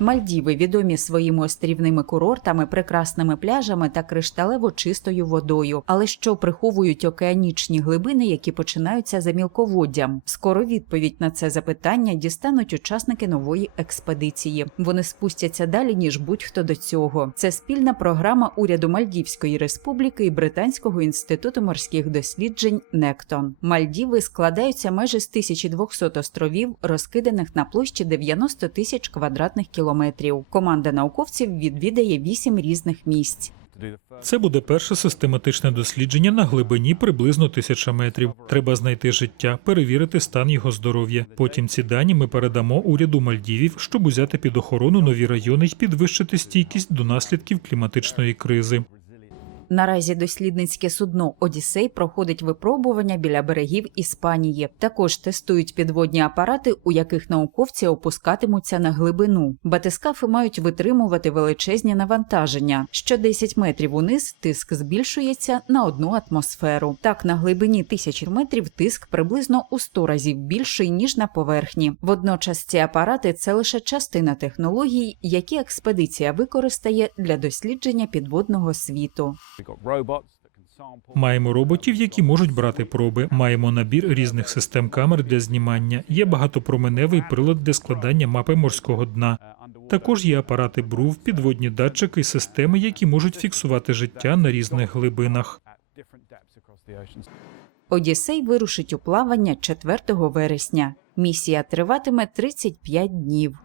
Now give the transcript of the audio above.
Мальдіви відомі своїми острівними курортами, прекрасними пляжами та кришталево чистою водою, але що приховують океанічні глибини, які починаються за мілководдям. Скоро відповідь на це запитання дістануть учасники нової експедиції. Вони спустяться далі ніж будь-хто до цього. Це спільна програма уряду Мальдівської республіки і Британського інституту морських досліджень Нектон. Мальдіви складаються майже з 1200 островів, розкиданих на площі 90 тисяч квадратних кілометрів. Команда науковців відвідає вісім різних місць. Це буде перше систематичне дослідження на глибині приблизно тисяча метрів. Треба знайти життя, перевірити стан його здоров'я. Потім ці дані ми передамо уряду Мальдівів, щоб узяти під охорону нові райони і підвищити стійкість до наслідків кліматичної кризи. Наразі дослідницьке судно Одіссей проходить випробування біля берегів Іспанії. Також тестують підводні апарати, у яких науковці опускатимуться на глибину. Батискафи мають витримувати величезні навантаження. Що 10 метрів униз тиск збільшується на одну атмосферу. Так, на глибині тисячі метрів тиск приблизно у 100 разів більший ніж на поверхні. Водночас ці апарати це лише частина технологій, які експедиція використає для дослідження підводного світу. Маємо роботів, які можуть брати проби. Маємо набір різних систем камер для знімання. Є багатопроменевий прилад для складання мапи морського дна. Також є апарати БРУВ, підводні датчики системи, які можуть фіксувати життя на різних глибинах. Одіссей вирушить у плавання 4 вересня. Місія триватиме 35 днів.